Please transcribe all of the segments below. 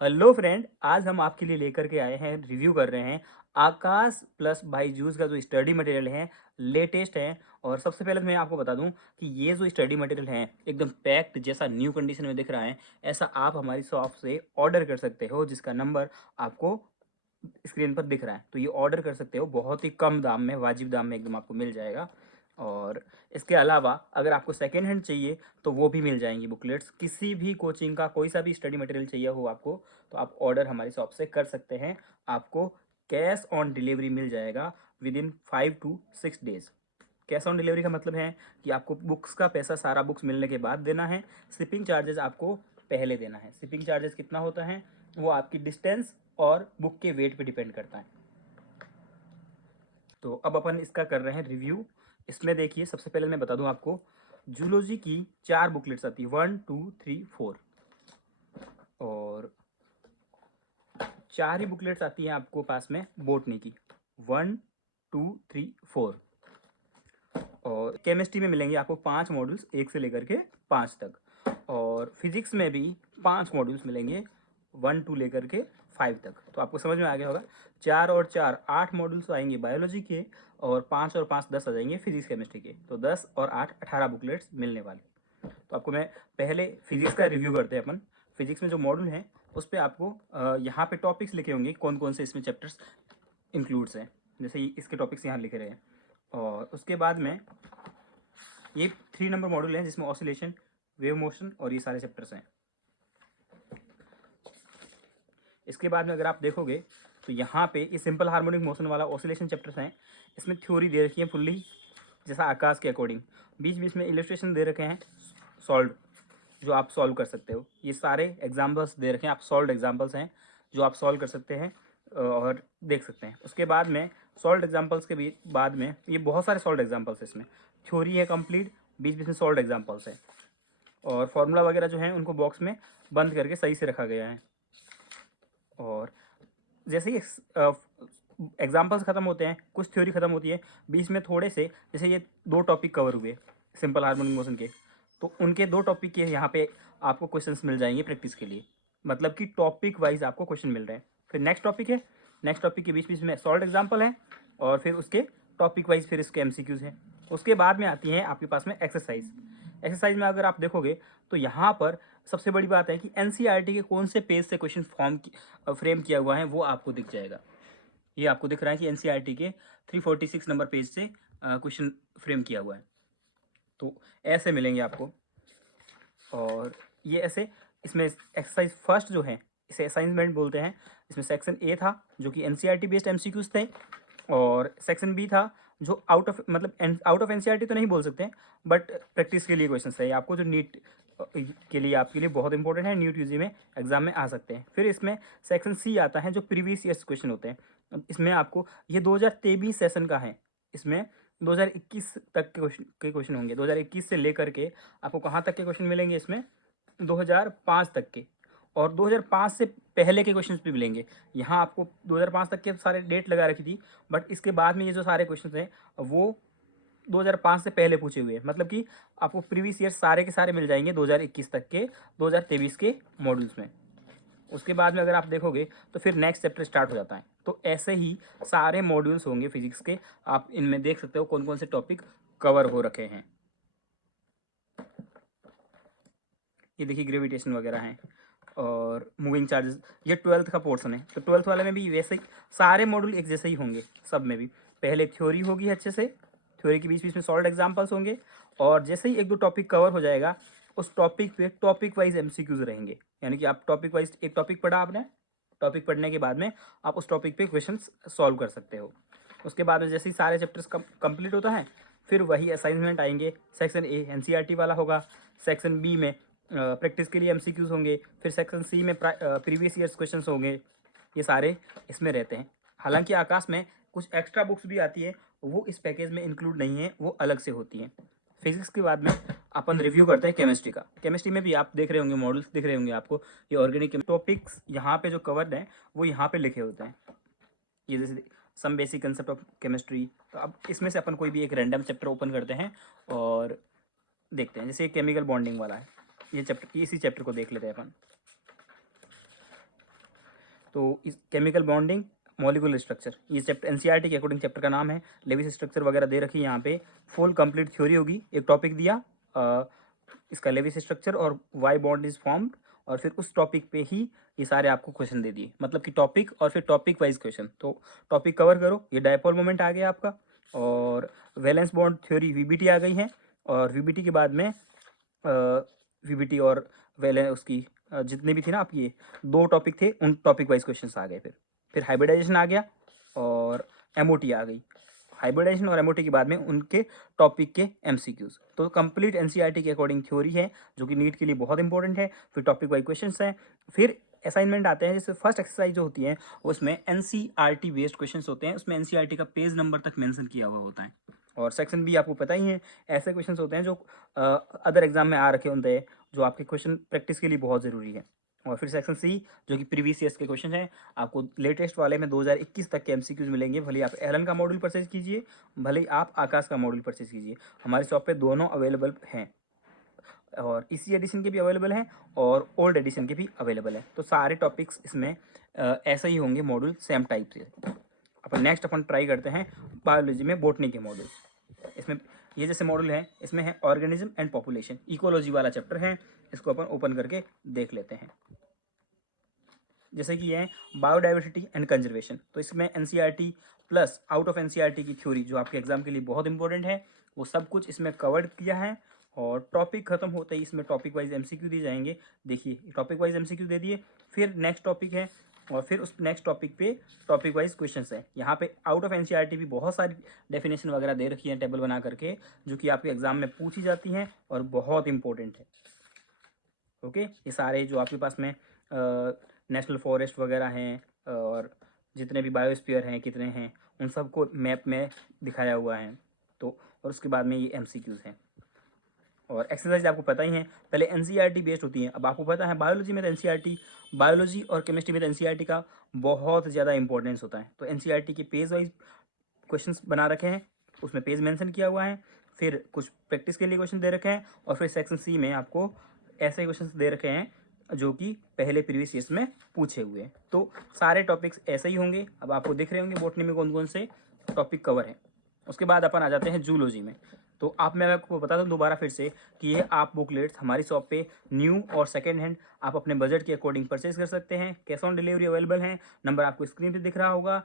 Hello friend, आज हम आपके लिए लेकर के आए हैं, रिव्यू कर रहे हैं आकाश प्लस बायजूस का जो स्टडी मटेरियल है, लेटेस्ट है। और सबसे पहले तो मैं आपको बता दूं कि ये जो स्टडी मटेरियल है एकदम पैक्ड जैसा न्यू कंडीशन में दिख रहा है, ऐसा आप हमारी शॉप से ऑर्डर कर सकते हो, जिसका नंबर आपको स्क्रीन पर दिख रहा है। तो ये ऑर्डर कर सकते हो, बहुत ही कम दाम में, वाजिब दाम में एकदम आपको मिल जाएगा। और इसके अलावा अगर आपको सेकेंड हैंड चाहिए तो वो भी मिल जाएंगी बुकलेट्स। किसी भी कोचिंग का कोई सा भी स्टडी मटेरियल चाहिए हो आपको, तो आप ऑर्डर हमारी शॉप से कर सकते हैं। आपको कैश ऑन डिलीवरी मिल जाएगा with in 5 to 6 days. Cash on delivery का मतलब है कि आपको बुक्स का पैसा सारा बुक्स मिलने के बाद देना है। शिपिंग चार्जेस आपको पहले देना है। शिपिंग चार्जेस कितना होता है वो आपकी डिस्टेंस और बुक के वेट पे डिपेंड करता है। तो अब अपन इसका कर रहे हैं रिव्यू। इसमें देखिए, सबसे पहले मैं बता दूं आपको, जूलॉजी की 4 बुकलेट्स आती है, 1 2 3 4। और 4 ही बुकलेट्स आती हैं आपको पास में बोटनी की, 1 2 3 4। और केमिस्ट्री में मिलेंगे आपको 5 मॉड्यूल्स, 1 से लेकर के 5 तक। और फिजिक्स में भी 5 मॉड्यूल्स मिलेंगे, 1 to लेकर के 5 तक। तो आपको समझ में आ गया होगा। 4 और 4 8 मॉड्यूल्स आएंगे बायोलॉजी के, और 5 और 5 10 आ जाएंगे फिजिक्स केमिस्ट्री के। तो 10 और 8 18 बुकलेट्स मिलने वाले। तो आपको मैं पहले फिजिक्स का रिव्यू करते हैं अपन। फिजिक्स में जो मॉड्यूल है उस पर आपको यहाँ पे टॉपिक्स लिखे होंगे कौन कौन से इसमें चैप्टर्स इंक्लूड्स हैं। जैसे इसके टॉपिक्स यहाँ लिखे रहे हैं। और उसके बाद में ये 3 नंबर मॉड्यूल है जिसमें ऑसिलेशन, वेव मोशन और ये सारे चैप्टर्स हैं। इसके बाद में अगर आप देखोगे तो यहाँ पे ये सिंपल हार्मोनिक मोशन वाला ऑसिलेशन चैप्टर्स हैं। इसमें थ्योरी दे रखी है फुल्ली, जैसा आकाश के अकॉर्डिंग। बीच बीच में इलस्ट्रेशन दे रखे हैं सॉल्व, जो आप सॉल्व कर सकते हो। ये सारे एग्जाम्पल्स दे रखे हैं, आप सॉल्व एग्जाम्पल्स हैं जो आप सॉल्व कर सकते हैं और देख सकते हैं। उसके बाद में सॉल्व एग्जाम्पल्स के बाद में ये बहुत सारे सॉल्व एग्जाम्पल्स हैं। इसमें थ्योरी है कंप्लीट, बीच बीच में सॉल्व एग्जाम्पल्स है। और फॉर्मूला वगैरह जो है उनको बॉक्स में बंद करके सही से रखा गया है। और जैसे ही एग्जाम्पल्स खत्म होते हैं, कुछ थ्योरी खत्म होती है, बीच में थोड़े से, जैसे ये 2 टॉपिक कवर हुए सिंपल हार्मोनिक मोशन के, तो उनके 2 टॉपिक के यहाँ पे आपको क्वेश्चंस मिल जाएंगे प्रैक्टिस के लिए। मतलब कि टॉपिक वाइज आपको क्वेश्चन मिल रहे हैं। फिर नेक्स्ट टॉपिक है, नेक्स्ट टॉपिक के बीच बीच में सॉल्व एग्जाम्पल है, और फिर उसके टॉपिक वाइज फिर इसके एमसीक्यूज हैं। उसके बाद में आती हैं आपके पास में एक्सरसाइज। एक्सरसाइज में अगर आप देखोगे तो यहाँ पर सबसे बड़ी बात है कि एनसीईआरटी के कौन से पेज से क्वेश्चन फ्रेम किया हुआ है वो आपको दिख जाएगा। ये आपको दिख रहा है कि एनसीईआरटी के 346 नंबर पेज से क्वेश्चन फ्रेम किया हुआ है। तो ऐसे मिलेंगे आपको। और ये ऐसे, इसमें एक्सरसाइज फर्स्ट जो है इसे असाइनमेंट बोलते हैं। इसमें सेक्शन ए था जो कि एनसीईआरटी बेस्ड एमसीक्यूज थे, और सेक्शन बी था जो आउट ऑफ, मतलब आउट ऑफ एनसीईआरटी तो नहीं बोल सकते, बट प्रैक्टिस के लिए क्वेश्चन है आपको, जो नीट के लिए आपके लिए बहुत इंपॉर्टेंट है, नीट यूजी में एग्जाम में आ सकते हैं। फिर इसमें सेक्शन सी आता है जो प्रीवियस ईयर्स क्वेश्चन होते हैं। इसमें आपको ये 2023 सेशन का है। इसमें 2021 तक के क्वेश्चन होंगे। 2021 से लेकर के आपको कहाँ तक के क्वेश्चन मिलेंगे, इसमें 2005 तक के, और 2005 से पहले के क्वेश्चंस भी मिलेंगे। यहाँ आपको 2005 तक के सारे डेट लगा रखी थी, बट इसके बाद में ये जो सारे क्वेश्चंस हैं वो 2005 से पहले पूछे हुए हैं। मतलब कि आपको प्रीवियस ईयर सारे के सारे मिल जाएंगे 2021 तक के, 2023 के मॉड्यूल्स में। उसके बाद में अगर आप देखोगे तो फिर नेक्स्ट चैप्टर स्टार्ट हो जाता है। तो ऐसे ही सारे मॉड्यूल्स होंगे फिजिक्स के। आप इनमें देख सकते हो कौन कौन से टॉपिक कवर हो रखे हैं। ये देखिए ग्रेविटेशन वगैरह हैं और मूविंग चार्जेस। ये 12th का पोर्शन है, तो 12th वाले में भी वैसे ही सारे मॉड्यूल एक जैसे ही होंगे। सब में भी पहले थ्योरी होगी अच्छे से, थ्योरी के बीच बीच में सॉल्व एग्जाम्पल्स होंगे, और जैसे ही 1 2 टॉपिक कवर हो जाएगा उस टॉपिक पे टॉपिक वाइज एमसीक्यूज रहेंगे। यानी कि आप टॉपिक वाइज, एक टॉपिक पढ़ा आपने, टॉपिक पढ़ने के बाद में आप उस टॉपिक पे क्वेश्चन सॉल्व कर सकते हो। उसके बाद में जैसे ही सारे चैप्टर्स कंप्लीट होता है, फिर वही असाइनमेंट आएंगे। सेक्शन ए एनसीईआरटी वाला होगा, सेक्शन बी में प्रैक्टिस के लिए एमसीक्यूज होंगे, फिर सेक्शन सी में प्रीवियस ईयर्स क्वेश्चंस होंगे। ये सारे इसमें रहते हैं। हालांकि आकाश में कुछ एक्स्ट्रा बुक्स भी आती है, वो इस पैकेज में इंक्लूड नहीं है, वो अलग से होती हैं। फिजिक्स के बाद में अपन रिव्यू करते हैं केमिस्ट्री का। केमिस्ट्री में भी आप देख रहे होंगे, मॉडल्स दिख रहे होंगे आपको। ये ऑर्गेनिक टॉपिक्स यहाँ पे जो कवर्ड हैं वो यहाँ पे लिखे होते हैं। ये जैसे some basic concept of chemistry. तो अब इसमें से अपन कोई भी एक रैंडम चैप्टर ओपन करते हैं और देखते हैं। जैसे ये केमिकल बॉन्डिंग वाला है, ये चैप्टर, इसी चैप्टर को देख लेते हैं अपन। तो इस केमिकल बॉन्डिंग, मॉलिक्यूलर स्ट्रक्चर, ये चैप्टर एनसीईआरटी के अकॉर्डिंग चैप्टर का नाम है। लेविस स्ट्रक्चर वगैरह दे रखी है यहाँ पे, फुल कंप्लीट थ्योरी होगी। एक टॉपिक दिया इसका लेविस स्ट्रक्चर और वाई बॉन्ड इज फॉर्म्ड, और फिर उस टॉपिक पे ही ये सारे आपको क्वेश्चन दे दिए, मतलब कि टॉपिक और फिर टॉपिक वाइज क्वेश्चन। तो टॉपिक कवर करो, ये डायपोल मोमेंट आ गया आपका, और वैलेंस बॉन्ड थ्योरी वीबीटी आ गई है, और वीबीटी के बाद में वीबीटी और वैलेंस उसकी जितने भी थी ना आपकी, ये 2 टॉपिक थे, उन टॉपिक वाइज क्वेश्चन आ गए। फिर हाइब्रिडाइजेशन आ गया और एमओटी आ गई। हाइब्रिडाइजेशन और एमओटी के बाद में उनके टॉपिक के एमसीक्यूज। तो कंप्लीट एनसीईआरटी के अकॉर्डिंग थ्योरी है, जो कि नीट के लिए बहुत इंपॉर्टेंट है। फिर टॉपिक वाइज क्वेश्चंस हैं, फिर असाइनमेंट आते हैं। जैसे फर्स्ट एक्सरसाइज जो होती है उसमें एनसीईआरटी बेस्ड क्वेश्चंस होते हैं, उसमें एनसीईआरटी का पेज नंबर तक मेंशन किया हुआ होता है। और सेक्शन भी आपको पता ही है, ऐसे क्वेश्चंस होते हैं जो अदर एग्जाम में आ रखे होते हैं, जो आपके क्वेश्चन प्रैक्टिस के लिए बहुत ज़रूरी है। और फिर सेक्शन सी, जो कि प्रीवियस ईयर्स के क्वेश्चन हैं, आपको लेटेस्ट वाले में 2021 तक के एमसीक्यूज मिलेंगे। भले आप एलन का मॉड्यूल परचेज कीजिए, भले आप आकाश का मॉड्यूल परचेज कीजिए, हमारे शॉप पे दोनों अवेलेबल हैं, और इसी एडिशन के भी अवेलेबल हैं और ओल्ड एडिशन के भी अवेलेबल हैं। तो सारे टॉपिक्स इसमें ऐसे ही होंगे, मॉड्यूल सेम टाइप से। अपन ट्राई करते हैं बायोलॉजी में बोटनी के मॉड्यूल। इसमें ये जैसे मॉड्यूल है, इसमें है ऑर्गेनिज्म एंड पॉपुलेशन, इकोलॉजी वाला चैप्टर है। इसको अपन ओपन करके देख लेते हैं। जैसे कि ये है बायोडाइवर्सिटी एंड कंजर्वेशन, तो इसमें NCERT plus out of NCERT की थ्योरी, जो आपके एग्जाम के लिए बहुत इंपॉर्टेंट है, वो सब कुछ इसमें कवर्ड किया है। और टॉपिक खत्म होते ही इसमें टॉपिक वाइज एमसीक्यू दिए जाएंगे। देखिए टॉपिक वाइज एमसीक्यू दे दिए, फिर नेक्स्ट टॉपिक है, और फिर उस नेक्स्ट टॉपिक पे टॉपिक वाइज क्वेश्चंस है। यहाँ पे आउट ऑफ एनसीईआरटी भी बहुत सारी डेफिनेशन वगैरह दे रखी है टेबल बना करके, जो कि आपके एग्जाम में पूछी जाती हैं और बहुत इंपॉर्टेंट है। ओके, ये सारे जो आपके पास में नेशनल फॉरेस्ट वगैरह हैं, और जितने भी बायोस्फीयर हैं कितने हैं, उन सबको मैप में दिखाया हुआ है। तो और उसके बाद में ये एमसीक्यूज हैं। और एक्सरसाइज आपको पता ही है, पहले एनसीईआरटी बेस्ड होती हैं। अब आपको पता है बायोलॉजी में तो एनसीईआरटी, बायोलॉजी और केमिस्ट्री में तो एनसीईआरटी का बहुत ज़्यादा इंपॉर्टेंस होता है। तो एनसीईआरटी के पेज वाइज क्वेश्चंस बना रखे हैं, उसमें पेज मेंशन किया हुआ है, फिर कुछ प्रैक्टिस के लिए क्वेश्चन दे रखे हैं, और फिर सेक्शन सी में आपको ऐसे क्वेश्चंस दे रखे हैं जो कि पहले प्रीवियस ईयर्स में पूछे हुए हैं। तो सारे टॉपिक्स ऐसे ही होंगे। अब आपको दिख रहे होंगे बॉटनी में कौन कौन से टॉपिक कवर हैं। उसके बाद अपन आ जाते हैं जूलॉजी में। तो मैं आपको बता दूं दोबारा फिर से कि ये आप बुकलेट्स हमारी शॉप पे न्यू और सेकेंड हैंड आप अपने बजट के अकॉर्डिंग परचेज कर सकते हैं। कैश ऑन डिलीवरी अवेलेबल है, नंबर आपको स्क्रीन पे दिख रहा होगा।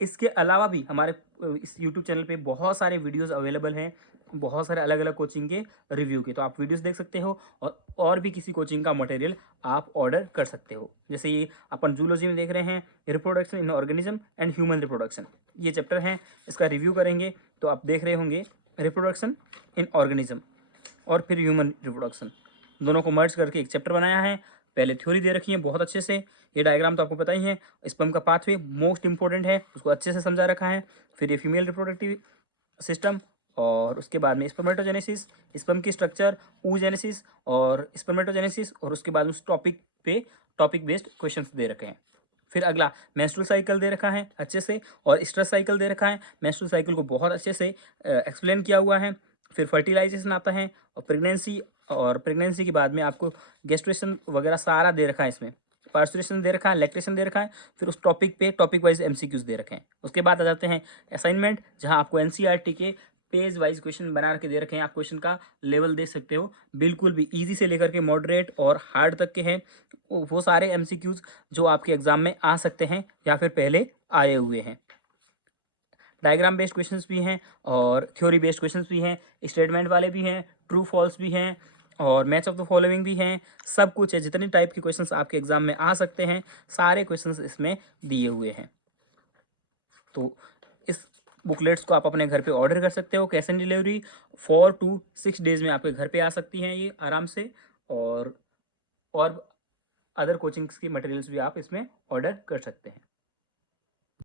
इसके अलावा भी हमारे इस यूट्यूब चैनल पे बहुत सारे वीडियोस अवेलेबल हैं, बहुत सारे अलग अलग कोचिंग के रिव्यू के, तो आप वीडियोस देख सकते हो, और भी किसी कोचिंग का मटेरियल आप ऑर्डर कर सकते हो। जैसे ये अपन जूलॉजी में देख रहे हैं, reproduction in organism and human reproduction, ये चैप्टर है, इसका रिव्यू करेंगे। तो आप देख रहे होंगे रिप्रोडक्शन इन ऑर्गेनिज्म और फिर ह्यूमन रिप्रोडक्शन, दोनों को मर्ज करके एक चैप्टर बनाया है। पहले थ्योरी दे रखी है बहुत अच्छे से, ये डायग्राम तो आपको पता ही है। स्पर्म का पाथवे मोस्ट इंपॉर्टेंट है, उसको अच्छे से समझा रखा है। फिर ये फीमेल रिप्रोडक्टिव सिस्टम, और उसके बाद में स्पर्मेटोजेनेसिस, स्पर्म की स्ट्रक्चर, oogenesis और स्पर्मेटोजेनेसिस, और उसके बाद उस टॉपिक पे टॉपिक बेस्ड क्वेश्चंस दे रखे हैं। फिर अगला मेंस्ट्रुअल साइकिल दे रखा है अच्छे से, और स्ट्रेस साइकिल दे रखा है। मेंस्ट्रुअल साइकिल को बहुत अच्छे से एक्सप्लेन किया हुआ है। फिर फर्टिलाइजेशन आता है, और प्रेगनेंसी के बाद में आपको गेस्ट्रेशन वगैरह सारा दे रखा है इसमें। पार्सुरेशन दे रखा है, लैक्टेशन दे रखा है। फिर उस टॉपिक पे टॉपिक वाइज एमसीक्यूज दे रखे हैं। उसके बाद आ जाते हैं असाइनमेंट, जहां आपको एनसीईआरटी के पेज वाइज क्वेश्चन बना के दे रखे हैं। आप क्वेश्चन का लेवल दे सकते हो, बिल्कुल भी इजी से लेकर के मॉडरेट और हार्ड तक के हैं वो सारे एमसीक्यूज जो आपके एग्जाम में आ सकते हैं या फिर पहले आए हुए हैं। डायग्राम बेस्ड क्वेश्चंस भी हैं और थ्योरी बेस्ड क्वेश्चंस भी हैं, स्टेटमेंट वाले भी हैं, ट्रू फॉल्स भी हैं, और मैच ऑफ द फॉलोइंग भी हैं। सब कुछ है, जितने टाइप के क्वेश्चंस आपके एग्जाम में आ सकते हैं सारे क्वेश्चंस इसमें दिए हुए हैं। तो इस बुकलेट्स को आप अपने घर पे ऑर्डर कर सकते हो, cash on delivery 4 to 6 days में आपके घर पे आ सकती हैं ये आराम से। और अदर कोचिंग्स की मटेरियल्स भी आप इसमें ऑर्डर कर सकते हैं।